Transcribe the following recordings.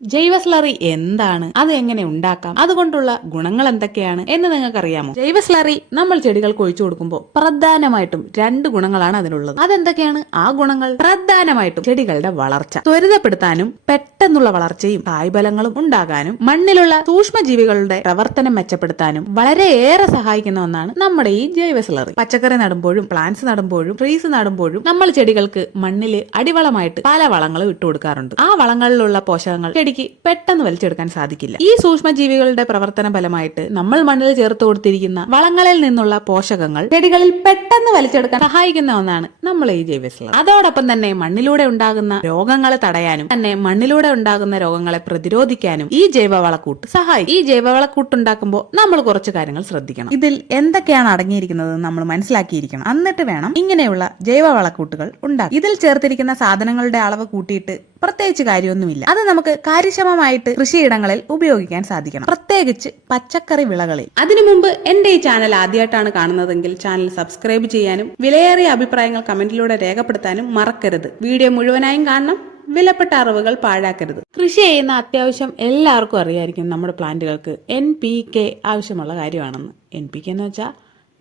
ജൈവ സ്ലറി എന്താണ്? അത് എങ്ങനെ ഉണ്ടാക്കാം? അതുകൊണ്ടുള്ള ഗുണങ്ങൾ എന്തൊക്കെയാണ് എന്ന് നിങ്ങൾക്ക് അറിയാമോ ജൈവ സ്ലറി നമ്മൾ ചെടികൾക്ക് ഒഴിച്ചു കൊടുക്കുമ്പോൾ പ്രധാനമായിട്ടും രണ്ട് ഗുണങ്ങളാണ് അതിനുള്ളത് അതെന്തൊക്കെയാണ്? ആ ഗുണങ്ങൾ പ്രധാനമായിട്ടും ചെടികളുടെ വളർച്ച ത്വരിതപ്പെടുത്താനും പെട്ടെന്നുള്ള വളർച്ചയും കായ്ഫലങ്ങളും ഉണ്ടാകാനും മണ്ണിലുള്ള സൂക്ഷ്മജീവികളുടെ പ്രവർത്തനം മെച്ചപ്പെടുത്താനും വളരെയേറെ സഹായിക്കുന്ന ഒന്നാണ് നമ്മുടെ ഈ ജൈവ സ്ലറി പച്ചക്കറി നടുമ്പോഴും പ്ലാന്റ്സ് നടുമ്പോഴും ട്രീസ് നടുമ്പോഴും നമ്മൾ ചെടികൾക്ക് മണ്ണിൽ അടിവളമായിട്ട് പല വളങ്ങളും ഇട്ടു കൊടുക്കാറുണ്ട് ആ വളങ്ങളിലുള്ള പോഷകങ്ങൾ ചെടിക്ക് പെട്ടെന്ന് വലിച്ചെടുക്കാൻ സാധിക്കില്ല. ഈ സൂക്ഷ്മജീവികളുടെ പ്രവർത്തന ഫലമായിട്ട് നമ്മൾ മണ്ണിൽ ചേർത്ത് കൊടുത്തിരിക്കുന്ന വളങ്ങളിൽ നിന്നുള്ള പോഷകങ്ങൾ ചെടികളിൽ പെട്ടെന്ന് വലിച്ചെടുക്കാൻ സഹായിക്കുന്ന ഒന്നാണ് നമ്മൾ ഈ ജൈവസ്ലർ അതോടൊപ്പം തന്നെ മണ്ണിലൂടെ ഉണ്ടാകുന്ന രോഗങ്ങളെ തടയാനും തന്നെ മണ്ണിലൂടെ ഉണ്ടാകുന്ന രോഗങ്ങളെ പ്രതിരോധിക്കാനും ഈ ജൈവവളക്കൂട്ട് സഹായിക്കും. ഈ ജൈവവളക്കൂട്ട് ഉണ്ടാക്കുമ്പോൾ നമ്മൾ കുറച്ച് കാര്യങ്ങൾ ശ്രദ്ധിക്കണം. ഇതിൽ എന്തൊക്കെയാണ് അടങ്ങിയിരിക്കുന്നത് നമ്മൾ മനസ്സിലാക്കിയിരിക്കണം. എന്നിട്ട് വേണം ഇങ്ങനെയുള്ള ജൈവവളക്കൂട്ടുകൾ ഉണ്ടാക്കും ഇതിൽ ചേർത്തിരിക്കുന്ന സാധനങ്ങളുടെ അളവ് കൂട്ടിയിട്ട് പ്രത്യേകിച്ച് കാര്യമൊന്നുമില്ല. അത് നമുക്ക് കാര്യക്ഷമമായിട്ട് കൃഷിയിടങ്ങളിൽ ഉപയോഗിക്കാൻ സാധിക്കണം. പ്രത്യേകിച്ച് പച്ചക്കറി വിളകളിൽ. അതിനു മുമ്പ് എന്റെ ഈ ചാനൽ ആദ്യമായിട്ടാണ് കാണുന്നതെങ്കിൽ ചാനൽ സബ്സ്ക്രൈബ് ചെയ്യാനും വിലയേറിയ അഭിപ്രായങ്ങൾ കമന്റിലൂടെ രേഖപ്പെടുത്താനും മറക്കരുത്. വീഡിയോ മുഴുവനായും കാണണം വിലപ്പെട്ട അറിവുകൾ പാഴാക്കരുത്. കൃഷി ചെയ്യുന്ന അത്യാവശ്യം എല്ലാവർക്കും അറിയായിരിക്കും നമ്മുടെ പ്ലാന്റുകൾക്ക് എൻ പി കെ ആവശ്യമുള്ള കാര്യമാണെന്ന്. എൻ പി കെ എന്ന് വെച്ചാൽ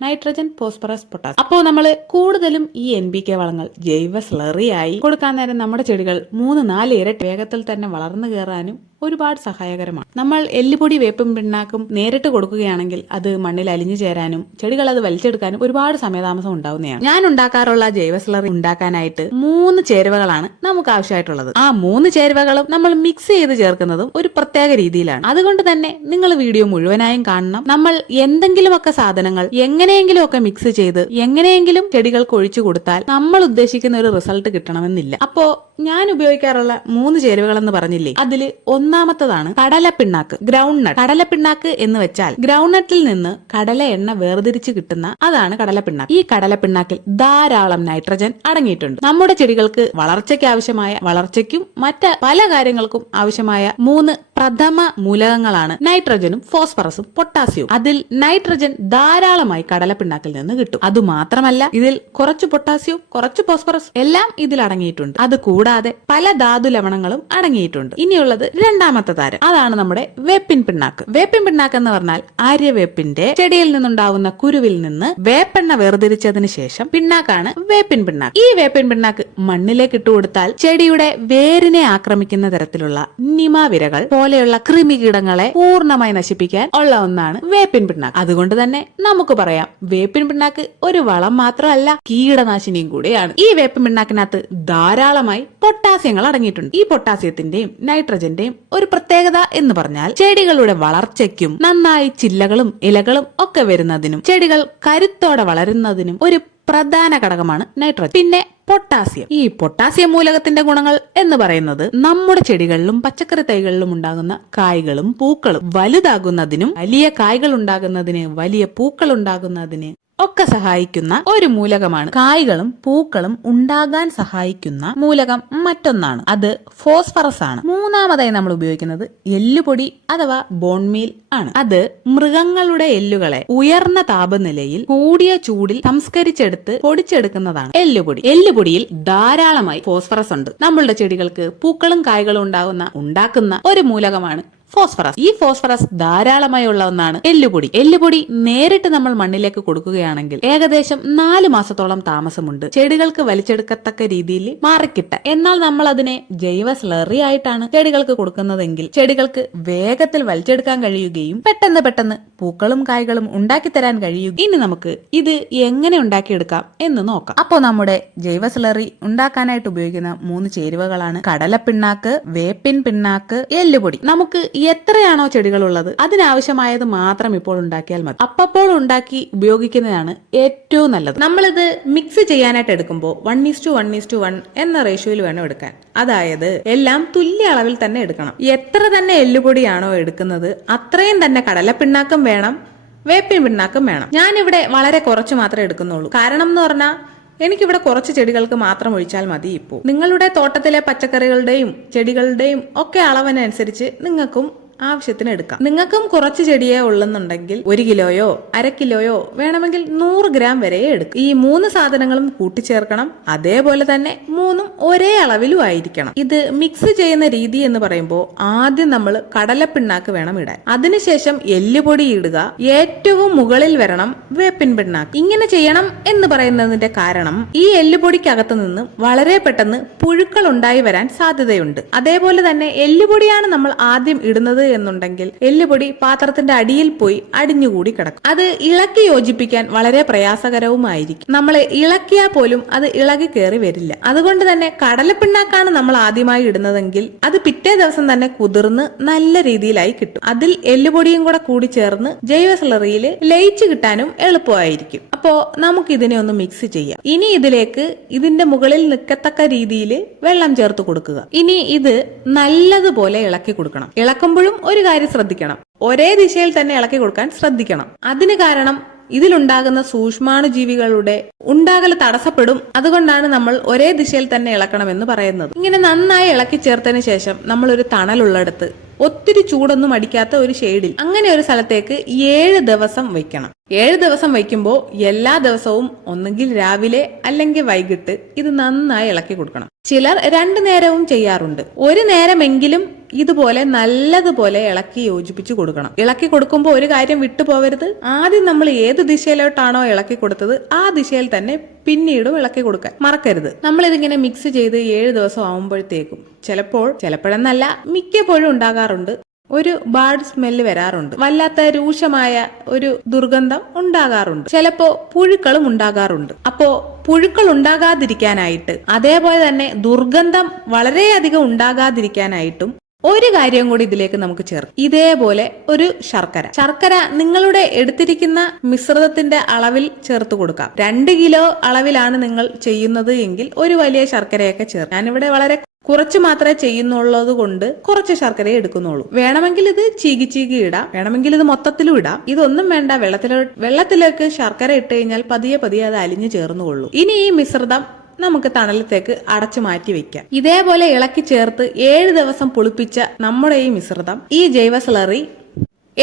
നൈട്രജൻ ഫോസ്ഫറസ് പൊട്ടാസ് അപ്പോൾ നമ്മൾ കൂടുതലും ഈ എൻ ബി കെ വളങ്ങൾ ജൈവ സ്ലറിയായി കൊടുക്കാൻ നേരം നമ്മുടെ ചെടികൾ മൂന്ന് നാല് ഇരട്ടി വേഗത്തിൽ തന്നെ വളർന്നു കയറാനും ഒരുപാട് സഹായകരമാണ്. നമ്മൾ എല്ലുപൊടി വേപ്പും പിണ്ണാക്കും നേരിട്ട് കൊടുക്കുകയാണെങ്കിൽ അത് മണ്ണിൽ അലിഞ്ഞു ചേരാനും ചെടികൾ അത് വലിച്ചെടുക്കാനും ഒരുപാട് സമയതാമസം ഉണ്ടാവുന്നതാണ്. ഞാൻ ഉണ്ടാക്കാറുള്ള ജൈവ സ്ലറി ഉണ്ടാക്കാനായിട്ട് മൂന്ന് ചേരുവകളാണ് നമുക്ക് ആവശ്യമായിട്ടുള്ളത്. ആ മൂന്ന് ചേരുവകളും നമ്മൾ മിക്സ് ചെയ്ത് ചേർക്കുന്നതും ഒരു പ്രത്യേക രീതിയിലാണ്. അതുകൊണ്ട് തന്നെ നിങ്ങൾ വീഡിയോ മുഴുവനായും കാണണം. നമ്മൾ എന്തെങ്കിലുമൊക്കെ സാധനങ്ങൾ എങ്ങനെയെങ്കിലും ഒക്കെ മിക്സ് ചെയ്ത് എങ്ങനെയെങ്കിലും ചെടികൾക്ക് ഒഴിച്ചു കൊടുത്താൽ നമ്മൾ ഉദ്ദേശിക്കുന്ന ഒരു റിസൾട്ട് കിട്ടണമെന്നില്ല. അപ്പോ ഞാൻ ഉപയോഗിക്കാറുള്ള മൂന്ന് ചേരുവകൾ എന്ന് പറഞ്ഞില്ലേ അതിൽ ഒന്നാമത്തതാണ് കടല പിണ്ണാക്ക് ഗ്രൗണ്ട് നട്ട് പിണ്ണാക്ക് എന്ന് വെച്ചാൽ ഗ്രൗണ്ട് നട്ടിൽ നിന്ന് കടല എണ്ണ വേർതിരിച്ച് കിട്ടുന്ന അതാണ് കടല പിണ്ണാക്ക് ഈ കടല പിണ്ണാക്കിൽ ധാരാളം നൈട്രജൻ അടങ്ങിയിട്ടുണ്ട്. നമ്മുടെ ചെടികൾക്ക് വളർച്ചയ്ക്ക് ആവശ്യമായ വളർച്ചയ്ക്കും മറ്റ് പല കാര്യങ്ങൾക്കും ആവശ്യമായ മൂന്ന് പ്രഥമ മൂലകങ്ങളാണ് നൈട്രജനും ഫോസ്ഫറസും പൊട്ടാസ്യവും അതിൽ നൈട്രജൻ ധാരാളമായി കടലപ്പിണ്ണാക്കിൽ നിന്ന് കിട്ടും. അതുമാത്രമല്ല ഇതിൽ കുറച്ച് പൊട്ടാസ്യവും കുറച്ച് ഫോസ്ഫറസ് എല്ലാം ഇതിൽ അടങ്ങിയിട്ടുണ്ട്. അത് കൂടാതെ പല ധാതു ലവണങ്ങളും അടങ്ങിയിട്ടുണ്ട്. ഇനിയുള്ളത് രണ്ടാമത്തെ താരം. അതാണ് നമ്മുടെ വേപ്പിൻ പിണ്ണാക്ക്. വേപ്പിൻ പിണ്ണാക്ക് എന്ന് പറഞ്ഞാൽ ആര്യവേപ്പിന്റെ ചെടിയിൽ നിന്നുണ്ടാവുന്ന കുരുവിൽ നിന്ന് വേപ്പെണ്ണ വേർതിരിച്ചതിന് ശേഷം പിണ്ണാക്കാണ് വേപ്പിൻ പിണ്ണാക്ക്. ഈ വേപ്പിൻ പിണ്ണാക്ക് മണ്ണിലേക്ക് ഇട്ടുകൊടുത്താൽ ചെടിയുടെ വേരിനെ ആക്രമിക്കുന്ന തരത്തിലുള്ള നിമാവിരകൾ പോലെയുള്ള കൃമികീടങ്ങളെ പൂർണമായി നശിപ്പിക്കാൻ ഉള്ള ഒന്നാണ് വേപ്പിൻ പിണ്ണാക്ക്. അതുകൊണ്ട് തന്നെ നമുക്ക് പറയാം വേപ്പിൻ പിണ്ണാക്ക് ഒരു വളം മാത്രമല്ല കീടനാശിനിയും കൂടെയാണ്. ഈ വേപ്പിൻ പിണ്ണാക്കിനകത്ത് ധാരാളമായി പൊട്ടാസ്യങ്ങൾ അടങ്ങിയിട്ടുണ്ട്. ഈ പൊട്ടാസ്യത്തിന്റെയും നൈട്രജന്റെയും ഒരു പ്രത്യേകത എന്ന് പറഞ്ഞാൽ ചെടികളുടെ വളർച്ചയ്ക്കും നന്നായി ചില്ലകളും ഇലകളും ഒക്കെ വരുന്നതിനും ചെടികൾ കരുത്തോടെ വളരുന്നതിനും ഒരു പ്രധാന ഘടകമാണ് നൈട്രജൻ. പിന്നെ പൊട്ടാസ്യം. ഈ പൊട്ടാസ്യം മൂലകത്തിന്റെ ഗുണങ്ങൾ എന്ന് പറയുന്നത് നമ്മുടെ ചെടികളിലും പച്ചക്കറി തൈകളിലും ഉണ്ടാകുന്ന കായ്കളും പൂക്കളും വലുതാകുന്നതിനും വലിയ കായ്കൾ ഉണ്ടാകുന്നതിന് വലിയ പൂക്കൾ ഉണ്ടാകുന്നതിന് ഒക്കെ സഹായിക്കുന്ന ഒരു മൂലകമാണ്. കായ്കളും പൂക്കളും ഉണ്ടാകാൻ സഹായിക്കുന്ന മൂലകം മറ്റൊന്നാണ്. അത് ഫോസ്ഫറസ് ആണ്. മൂന്നാമതായി നമ്മൾ ഉപയോഗിക്കുന്നത് എല്ലുപൊടി അഥവാ ബോൺമീൽ ആണ്. അത് മൃഗങ്ങളുടെ എല്ലുകളെ ഉയർന്ന താപനിലയിൽ കൂടിയ ചൂടിൽ സംസ്കരിച്ചെടുത്ത് പൊടിച്ചെടുക്കുന്നതാണ് എല്ലുപൊടി. എല്ലുപൊടിയിൽ ധാരാളമായി ഫോസ്ഫറസ് ഉണ്ട്. നമ്മളുടെ ചെടികൾക്ക് പൂക്കളും കായ്കളും ഉണ്ടാകുന്ന ഉണ്ടാക്കുന്ന ഒരു മൂലകമാണ് ഫോസ്ഫറസ്. ഈ ഫോസ്ഫറസ് ധാരാളമായി ഉള്ള ഒന്നാണ് എല്ലുപൊടി. എല്ലുപൊടി നേരിട്ട് നമ്മൾ മണ്ണിലേക്ക് കൊടുക്കുകയാണെങ്കിൽ ഏകദേശം നാല് മാസത്തോളം താമസമുണ്ട്. ചെടികൾക്ക് വലിച്ചെടുക്കത്തക്ക രീതിയിൽ മാറിക്കിട്ട. എന്നാൽ നമ്മൾ അതിനെ ജൈവ സ്ലറി ആയിട്ടാണ് ചെടികൾക്ക് കൊടുക്കുന്നതെങ്കിൽ ചെടികൾക്ക് വേഗത്തിൽ വലിച്ചെടുക്കാൻ കഴിയുകയും പെട്ടെന്ന് പെട്ടെന്ന് പൂക്കളും കായ്കളും ഉണ്ടാക്കി തരാൻ കഴിയുകയും ഇനി നമുക്ക് ഇത് എങ്ങനെ ഉണ്ടാക്കിയെടുക്കാം എന്ന് നോക്കാം. അപ്പോൾ നമ്മുടെ ജൈവ സ്ലറി ഉണ്ടാക്കാനായിട്ട് ഉപയോഗിക്കുന്ന മൂന്ന് ചേരുവകളാണ്. കടല പിണ്ണാക്ക് വേപ്പിൻ പിണ്ണാക്ക് എല്ലുപൊടി. നമുക്ക് എത്രയാണോ ചെടികളുള്ളത് അതിനാവശ്യമായത് മാത്രം ഇപ്പോൾ ഉണ്ടാക്കിയാൽ മതി. അപ്പപ്പോൾ ഉണ്ടാക്കി ഉപയോഗിക്കുന്നതാണ് ഏറ്റവും നല്ലത്. നമ്മളിത് മിക്സ് ചെയ്യാനായിട്ട് എടുക്കുമ്പോൾ one is to one is to one എന്ന റേഷ്യോയിൽ വേണം എടുക്കാൻ. അതായത് എല്ലാം തുല്യ അളവിൽ തന്നെ എടുക്കണം. എത്ര തന്നെ എല്ലുപൊടിയാണോ എടുക്കുന്നത് അത്രയും തന്നെ കടലപ്പിണ്ണാക്കം വേണം വേപ്പിൻ പിണ്ണാക്കം വേണം. ഞാനിവിടെ വളരെ കുറച്ച് മാത്രമേ എടുക്കുന്നുള്ളൂ. കാരണം എന്ന് പറഞ്ഞാൽ എനിക്കിവിടെ കുറച്ച് ചെടികൾക്ക് മാത്രം ഒഴിച്ചാൽ മതി ഇപ്പോൾ നിങ്ങളുടെ തോട്ടത്തിലെ പച്ചക്കറികളുടെയും ചെടികളുടെയും ഒക്കെ അളവനുസരിച്ച് നിങ്ങൾക്കും ആവശ്യത്തിന് എടുക്കാം. നിങ്ങൾക്കും കുറച്ച് ചെടിയേ ഉള്ളെന്നുണ്ടെങ്കിൽ ഒരു കിലോയോ അര കിലോയോ വേണമെങ്കിൽ നൂറ് ഗ്രാം വരെ എടുക്കും. ഈ മൂന്ന് സാധനങ്ങളും കൂട്ടിച്ചേർക്കണം. അതേപോലെ തന്നെ മൂന്നും ഒരേ അളവിലും ആയിരിക്കണം. ഇത് മിക്സ് ചെയ്യുന്ന രീതി എന്ന് പറയുമ്പോൾ ആദ്യം നമ്മൾ കടലപ്പിണ്ണാക്ക് വേണം ഇടാൻ. അതിനുശേഷം എല്ലുപൊടി ഇടുക. ഏറ്റവും മുകളിൽ വരണം വേപ്പിൻ പിണ്ണാക്ക്. ഇങ്ങനെ ചെയ്യണം എന്ന് പറയുന്നതിന്റെ കാരണം ഈ എല്ലുപൊടിക്കകത്ത് നിന്ന് വളരെ പെട്ടെന്ന് പുഴുക്കൾ ഉണ്ടായി വരാൻ സാധ്യതയുണ്ട്. അതേപോലെ തന്നെ എല്ലുപൊടിയാണ് നമ്മൾ ആദ്യം ഇടുന്നത് എന്നുണ്ടെങ്കിൽ എല്ലുപൊടി പാത്രത്തിന്റെ അടിയിൽ പോയി അടിഞ്ഞുകൂടി കിടക്കും. അത് ഇളക്കി യോജിപ്പിക്കാൻ വളരെ പ്രയാസകരവുമായിരിക്കും. നമ്മൾ ഇളക്കിയാൽ പോലും അത് ഇളകി കയറി വരില്ല. അതുകൊണ്ട് തന്നെ കടലപ്പിണ്ണാക്കാണ് നമ്മൾ ആദ്യമായി ഇടുന്നതെങ്കിൽ അത് പിറ്റേ ദിവസം തന്നെ കുതിർന്ന് നല്ല രീതിയിലായി കിട്ടും. അതിൽ എല്ലുപൊടിയും കൂടെ കൂടി ചേർന്ന് ജൈവ സ്ലറിയിൽ ലയിച്ചു കിട്ടാനും എളുപ്പമായിരിക്കും. അപ്പോ നമുക്ക് ഇതിനെ ഒന്ന് മിക്സ് ചെയ്യാം. ഇനി ഇതിലേക്ക് ഇതിന്റെ മുകളിൽ നിൽക്കത്തക്ക രീതിയിൽ വെള്ളം ചേർത്ത് കൊടുക്കുക. ഇനി ഇത് നല്ലതുപോലെ ഇളക്കി കൊടുക്കണം. ഇളക്കുമ്പോഴും ഒരു കാര്യം ശ്രദ്ധിക്കണം. ഒരേ ദിശയിൽ തന്നെ ഇളക്കി കൊടുക്കാൻ ശ്രദ്ധിക്കണം. അതിന് കാരണം ഇതിലുണ്ടാകുന്ന സൂക്ഷ്മാണു ജീവികളുടെ ഉണ്ടാകൽ തടസ്സപ്പെടും. അതുകൊണ്ടാണ് നമ്മൾ ഒരേ ദിശയിൽ തന്നെ ഇളക്കണമെന്ന് പറയുന്നത്. ഇങ്ങനെ നന്നായി ഇളക്കി ചേർത്തതിന് ശേഷം നമ്മൾ ഒരു തണലുള്ളിടത്ത് ഒത്തിരി ചൂടൊന്നും അടിക്കാത്ത ഒരു ഷെയ്ഡിൽ അങ്ങനെ ഒരു സ്ഥലത്തേക്ക് ഏഴ് ദിവസം വെക്കണം ഏഴ് ദിവസം വയ്ക്കുമ്പോൾ എല്ലാ ദിവസവും ഒന്നുകിൽ രാവിലെ അല്ലെങ്കിൽ വൈകിട്ട് ഇത് നന്നായി ഇളക്കി കൊടുക്കണം. ചിലർ രണ്ടു നേരവും ചെയ്യാറുണ്ട്. ഒരു നേരമെങ്കിലും ഇതുപോലെ നല്ലതുപോലെ ഇളക്കി യോജിപ്പിച്ചു കൊടുക്കണം. ഇളക്കി കൊടുക്കുമ്പോൾ ഒരു കാര്യം വിട്ടുപോകരുത് ആദ്യം നമ്മൾ ഏത് ദിശയിലോട്ടാണോ ഇളക്കി കൊടുത്തത് ആ ദിശയിൽ തന്നെ പിന്നീടും വിളക്കി കൊടുക്കാൻ മറക്കരുത്. നമ്മൾ ഇതിങ്ങനെ മിക്സ് ചെയ്ത് ഏഴ് ദിവസം ആവുമ്പോഴത്തേക്കും. ചിലപ്പോൾ ചിലപ്പോഴെന്നല്ല മിക്കപ്പോഴും ഉണ്ടാകാറുണ്ട്. ഒരു ബാഡ് സ്മെല്ല് വരാറുണ്ട്. വല്ലാത്ത രൂക്ഷമായ ഒരു ദുർഗന്ധം ഉണ്ടാകാറുണ്ട്. ചിലപ്പോ പുഴുക്കളും ഉണ്ടാകാറുണ്ട്. അപ്പോ പുഴുക്കൾ ഉണ്ടാകാതിരിക്കാനായിട്ട് അതേപോലെ തന്നെ ദുർഗന്ധം വളരെയധികം ഉണ്ടാകാതിരിക്കാനായിട്ടും ഒരു കാര്യം കൂടി ഇതിലേക്ക് നമുക്ക് ചേർക്കാം. ഇതേപോലെ ഒരു ശർക്കര. ശർക്കര നിങ്ങളുടെ എടുത്തിരിക്കുന്ന മിശ്രിതത്തിന്റെ അളവിൽ ചേർത്ത് കൊടുക്കാം. രണ്ട് കിലോ അളവിലാണ് നിങ്ങൾ ചെയ്യുന്നത് എങ്കിൽ ഒരു വലിയ ശർക്കരയൊക്കെ ചേർക്കാം. ഞാനിവിടെ വളരെ കുറച്ച് മാത്രമേ ചെയ്യുന്നുള്ളത് കൊണ്ട് കുറച്ച് ശർക്കര എടുക്കുന്നുള്ളൂ. വേണമെങ്കിൽ ഇത് ചീകി ചീകി ഇടാം. വേണമെങ്കിൽ ഇത് മൊത്തത്തിലും ഇടാം. ഇതൊന്നും വേണ്ട. വെള്ളത്തിലോ വെള്ളത്തിലേക്ക് ശർക്കര ഇട്ട് കഴിഞ്ഞാൽ പതിയെ പതിയെ അത് അലിഞ്ഞു ചേർന്നുകൊള്ളൂ. ഇനി ഈ മിശ്രിതം നമുക്ക് തണലത്തേക്ക് അടച്ചു മാറ്റി വെക്കാം. ഇതേപോലെ ഇളക്കി ചേർത്ത് ഏഴ് ദിവസം പുളിപ്പിച്ച നമ്മുടെ ഈ മിശ്രിതം ഈ ജൈവ സ്ലറി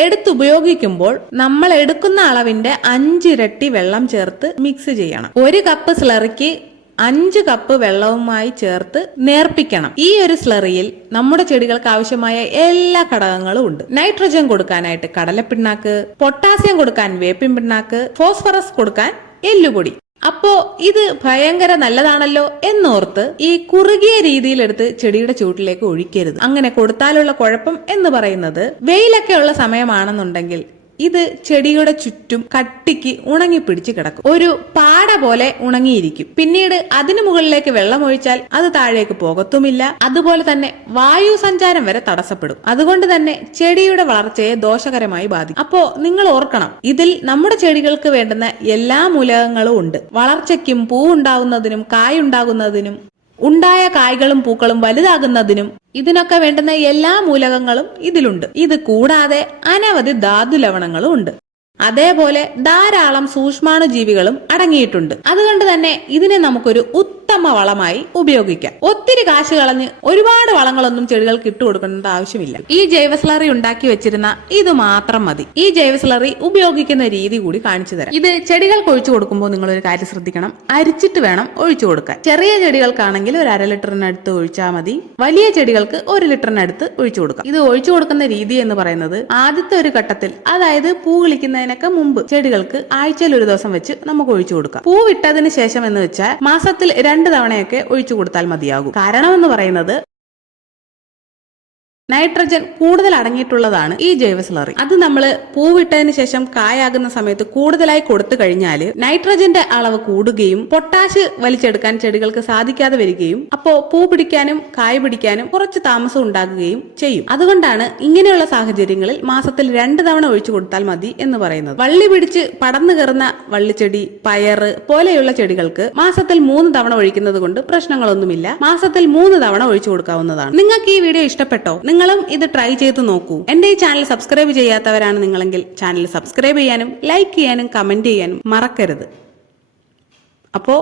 എടുത്തുപയോഗിക്കുമ്പോൾ നമ്മൾ എടുക്കുന്ന അളവിന്റെ അഞ്ചിരട്ടി വെള്ളം ചേർത്ത് മിക്സ് ചെയ്യണം. ഒരു കപ്പ് സ്ലറിക്ക് അഞ്ച് കപ്പ് വെള്ളവുമായി ചേർത്ത് നേർപ്പിക്കണം. ഈ ഒരു സ്ലറിയിൽ നമ്മുടെ ചെടികൾക്ക് ആവശ്യമായ എല്ലാ ഘടകങ്ങളും ഉണ്ട്. നൈട്രജൻ കൊടുക്കാനായിട്ട് കടലപ്പിണ്ണാക്ക് പൊട്ടാസ്യം കൊടുക്കാൻ വേപ്പിൻ പിണ്ണാക്ക് ഫോസ്ഫറസ് കൊടുക്കാൻ എല്ലുപൊടി. അപ്പോ ഇത് ഭയങ്കര നല്ലതാണല്ലോ എന്നോർത്ത് ഈ കുറുകിയ രീതിയിലെടുത്ത് ചെടിയുടെ ചൂട്ടിലേക്ക് ഒഴിക്കരുത്. അങ്ങനെ കൊടുത്താലുള്ള കുഴപ്പം എന്ന് പറയുന്നത് വെയിലൊക്കെ ഉള്ള സമയമാണെന്നുണ്ടെങ്കിൽ ഇത് ചെടിയുടെ ചുറ്റും കട്ടിക്ക് ഉണങ്ങി പിടിച്ചു കിടക്കും. ഒരു പാട പോലെ ഉണങ്ങിയിരിക്കും. പിന്നീട് അതിനു മുകളിലേക്ക് വെള്ളം ഒഴിച്ചാൽ അത് താഴേക്ക് പോകത്തുമില്ല. അതുപോലെ തന്നെ വായു സഞ്ചാരം വരെ തടസ്സപ്പെടും. അതുകൊണ്ട് തന്നെ ചെടിയുടെ വളർച്ചയെ ദോഷകരമായി ബാധിക്കും. അപ്പോ നിങ്ങൾ ഓർക്കണം ഇതിൽ നമ്മുടെ ചെടികൾക്ക് വേണ്ടുന്ന എല്ലാ മൂലകങ്ങളും ഉണ്ട്. വളർച്ചയ്ക്കും പൂവുണ്ടാകുന്നതിനും കായുണ്ടാകുന്നതിനും ഉണ്ടായ കായ്കളും പൂക്കളും വലുതാകുന്നതിനും ഇതിനൊക്കെ വേണ്ടുന്ന എല്ലാ മൂലകങ്ങളും ഇതിലുണ്ട്. ഇത് കൂടാതെ അനവധി ധാതു ലവണങ്ങളും ഉണ്ട്. അതേപോലെ ധാരാളം സൂക്ഷ്മാണു ജീവികളും അടങ്ങിയിട്ടുണ്ട്. അതുകൊണ്ട് തന്നെ ഇതിനെ നമുക്കൊരു ഉത്തമ വളമായി ഉപയോഗിക്കാം. ഒത്തിരി കാശ് കളഞ്ഞ് ഒരുപാട് വളങ്ങളൊന്നും ചെടികൾക്ക് ഇട്ടു കൊടുക്കേണ്ട ആവശ്യമില്ല. ഈ ജൈവസ്ലറി ഉണ്ടാക്കി വെച്ചിരുന്ന ഇത് മാത്രം മതി. ഈ ജൈവസ്ലറി ഉപയോഗിക്കുന്ന രീതി കൂടി കാണിച്ചു തരാം. ഇത് ചെടികൾക്ക് ഒഴിച്ചു കൊടുക്കുമ്പോൾ നിങ്ങൾ ഒരു കാര്യം ശ്രദ്ധിക്കണം. അരിച്ചിട്ട് വേണം ഒഴിച്ചു കൊടുക്കാൻ. ചെറിയ ചെടികൾക്കാണെങ്കിൽ ഒരു അര ലിറ്ററിനടുത്ത് ഒഴിച്ചാൽ മതി. വലിയ ചെടികൾക്ക് ഒരു ലിറ്ററിനടുത്ത് ഒഴിച്ചു കൊടുക്കാം. ഇത് ഒഴിച്ചു കൊടുക്കുന്ന രീതി എന്ന് പറയുന്നത് ആദ്യത്തെ ഒരു ഘട്ടത്തിൽ അതായത് പൂ കിളിക്കുന്നതിനൊക്കെ മുമ്പ് ചെടികൾക്ക് ആഴ്ചയിൽ ഒരു ദിവസം വെച്ച് നമുക്ക് ഒഴിച്ചു കൊടുക്കാം. പൂ വിട്ടതിന് ശേഷം എന്ന് വെച്ചാൽ മാസത്തിൽ രണ്ട് തവണയൊക്കെ ഒഴിച്ചു കൊടുത്താൽ മതിയാകും. കാരണം എന്ന് പറയുന്നത് നൈട്രജൻ കൂടുതൽ അടങ്ങിയിട്ടുള്ളതാണ് ഈ ജൈവ സ്ലറി. അത് നമ്മൾ പൂവിട്ടതിന് ശേഷം കായാകുന്ന സമയത്ത് കൂടുതലായി കൊടുത്തു കഴിഞ്ഞാൽ നൈട്രജന്റെ അളവ് കൂടുകയും പൊട്ടാഷ് വലിച്ചെടുക്കാൻ ചെടികൾക്ക് സാധിക്കാതെ വരികയും അപ്പോ പൂ പിടിക്കാനും കായ പിടിക്കാനും കുറച്ച് താമസം ഉണ്ടാകുകയും ചെയ്യും. അതുകൊണ്ടാണ് ഇങ്ങനെയുള്ള സാഹചര്യങ്ങളിൽ മാസത്തിൽ രണ്ട് തവണ ഒഴിച്ചു കൊടുത്താൽ മതി എന്ന് പറയുന്നത്. വള്ളി പിടിച്ച് പടർന്നു കയറുന്ന വള്ളിച്ചെടി പയറ് പോലെയുള്ള ചെടികൾക്ക് മാസത്തിൽ മൂന്ന് തവണ ഒഴിക്കുന്നത് കൊണ്ട് പ്രശ്നങ്ങളൊന്നുമില്ല. മാസത്തിൽ മൂന്ന് തവണ ഒഴിച്ചു കൊടുക്കാവുന്നതാണ്. നിങ്ങൾക്ക് ഈ വീഡിയോ ഇഷ്ടപ്പെട്ടോ? നിങ്ങളും ഇത് ട്രൈ ചെയ്ത് നോക്കൂ. എന്റെ ഈ ചാനൽ സബ്സ്ക്രൈബ് ചെയ്യാത്തവരാണ് നിങ്ങളെങ്കിൽ ചാനൽ സബ്സ്ക്രൈബ് ചെയ്യാനും ലൈക്ക് ചെയ്യാനും കമന്റ് ചെയ്യാനും മറക്കരുത്. അപ്പോ